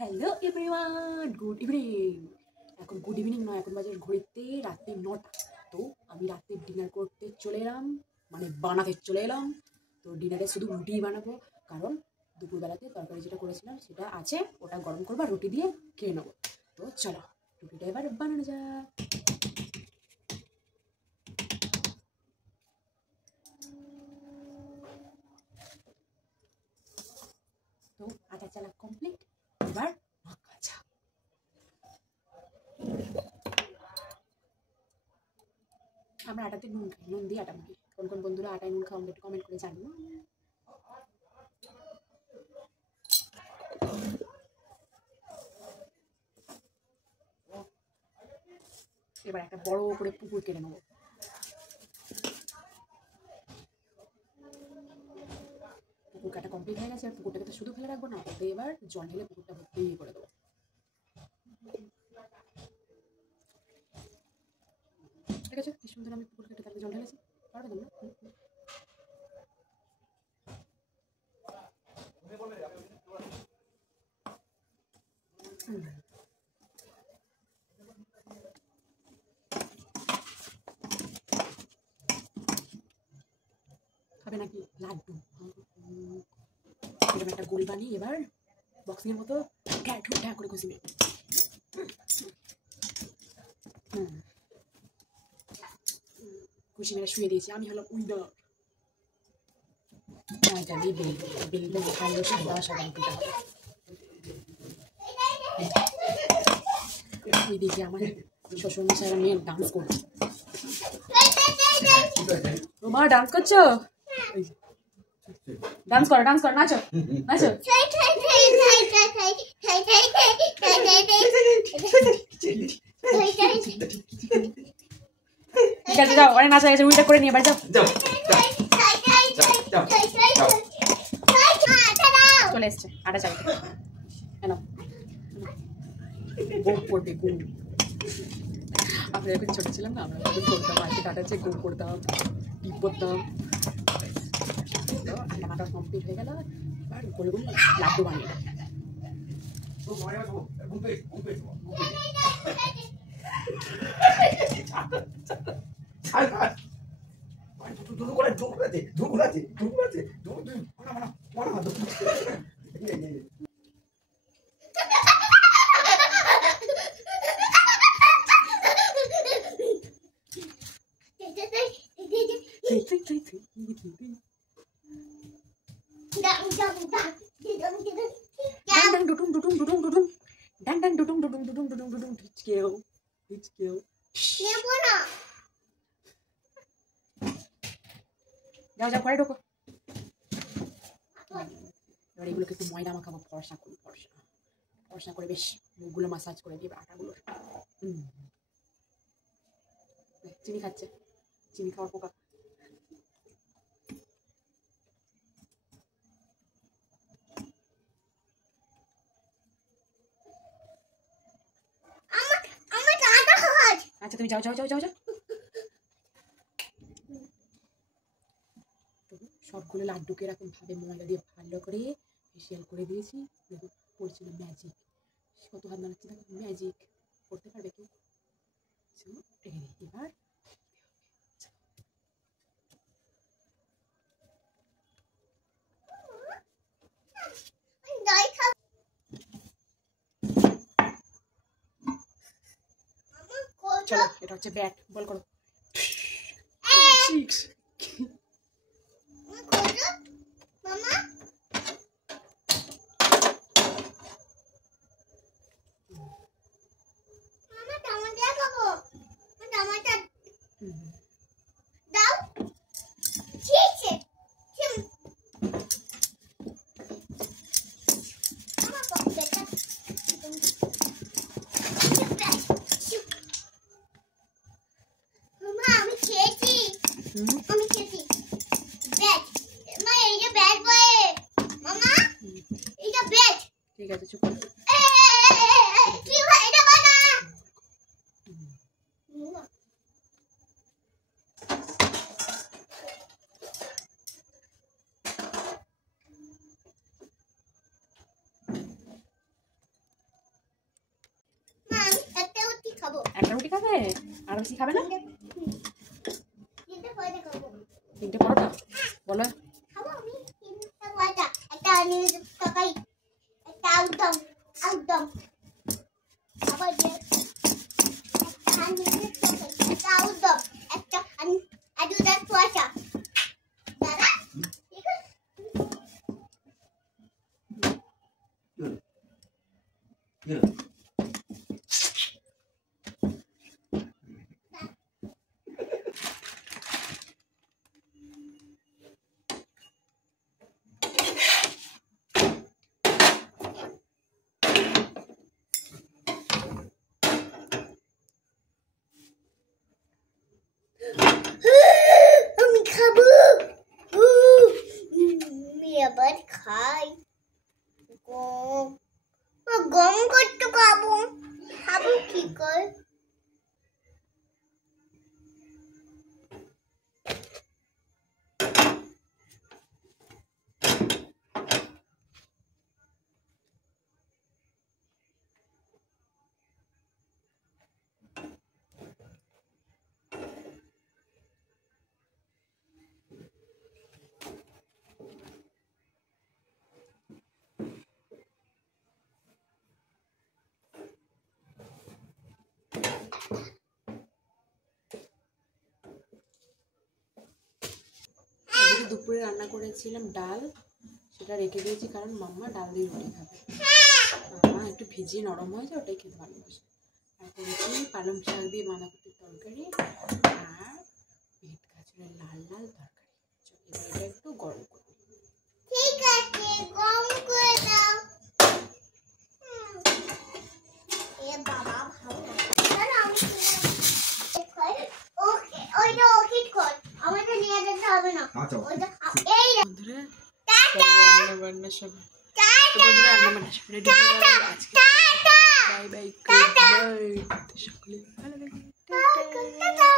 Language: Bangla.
Hello everyone, good evening. এখন গুড ইভিনিং নয়, এখন বাজে ঘড়িতে রাতে 9টা। তো আমি রাতে ডিনার করতে চলে এলাম, মানে বানাতে চলে এলাম। তো ডিনারে শুধু রুটিই বানাবো, কারণ দুপুরবেলাতে তরকারি যেটা করেছিলাম সেটা আছে, ওটা গরম করবো আর রুটি দিয়ে খেয়ে নেবো। তো চলো রুটিটা এবার বানানো যাক। তো আটা চালা কমপ্লিট, এবার মাখা যাক। আমরা আটাতে নুন খাই, নুন দিয়ে আটা মাখি। কোন কোন বন্ধুরা আটায় নুন খাও একটু কমেন্ট করে জানিও। এবার একটা বড় করে পুকুর কেটে নেবো। পুকুর কাটা কমপ্লিট হয়ে গেছে, আর পুকুরটাকে তো শুধু ফেলে রাখবো না, ওতে এবার জল ঢেলে পুকুরটা ভর্তি করে দেবো। ঠিক আছে, কি সুন্দর আমি পুকুর কেটে তাতে জল ঢেলেছি, পারবে তোমরা? খাবে নাকি লাড্ডু? এরকম একটা গোল বানিয়ে এবার বক্সিংয়ের মতো ঠুকঠা করে খুশি মেয়ে খুশি মেরে শুয়ে দিয়েছি। আমি হলো উইনার। ময়দা দিয়ে বেলতে খাইলে সাদা সাদা রুটিটা হবে। ওই দিকে আমার শ্বশুর মশাইরা মেয়ে ডান্স করছে। মা ডান্স করছো? ডান্স করো, ডান্স করো, নাচো নাচো। ঠিক আছে, যাও, অনেক নাচা গেছে, উইটা করে নিয়ে বাড়ি যাও। চলে এসছে আটা চাল কেন গোপ করবে গুম। আমরা যখন ছোট ছিলাম না, আমরা যখন করতাম আজকে কাটাচ্ছে গুম করতাম, টিপ করতাম। তো আটা মাটা কমপ্লিট হয়ে গেল, এবার গোল গোল লাড্ডু বানিয়ে যাও যাও, ঘরে ঢোকো। এবার এগুলোকে একটু ময়দা মাখাবো, ফর্সা করে ফর্সা ফর্সা করে বেশ মুখগুলো মাসাজ করে দিয়ে আটাগুলো। চিনি খাচ্ছে, চিনি খাওয়ার পোকা। আচ্ছা তুমি যাও যাও যাও যাও যাও। সবগুলো লাড্ডুকে এরকম ভাবে ময়দা দিয়ে ভালো করে ফেসিয়াল করে দিয়েছি। দেখো করছিল ম্যাজিক, কত হাত বানাচ্ছে দেখো, ম্যাজিক করতে পারবে কেউ? এবার চলো, এটা হচ্ছে ব্যাট, বল করো। ঠিক আছে, চুপ করো। চারটে খাবে, আর বেশি খাবে না? তিনটে পরোটা বলো। আমি খাবো, আমি আবার খাই গম, গম করতে খাবো, খাবো কি করে? দুপুরে রান্না করেছিলাম ডাল, সেটা রেখে দিয়েছি কারণ মাম্মা ডাল দিয়ে রুটি খাবে। মাম্মা একটু ভিজিয়ে নরম হয়ে যায়, ওটাই খেতে ভালোবাসে। আর করেছি পালং শাক দিয়ে বাঁধাকপির তরকারি আর পেট গাজরের লাল লাল তরকারি। এবার এটা একটু গরম করবো। ঠিক আছে, গরম করে দাও। এ বাবা ভালো ওকে, ওইটা ওকে কর, আমাকে নিয়ে যেতে হবে না। ওইটা এই বন্ধুরা রান্না বান্না সব বন্ধুরা রান্না বান্না সব রেডি হয়ে গেল আজকে। বাই বাই, গুড নাইট সকলে ভালো থাকবেন। টাটা।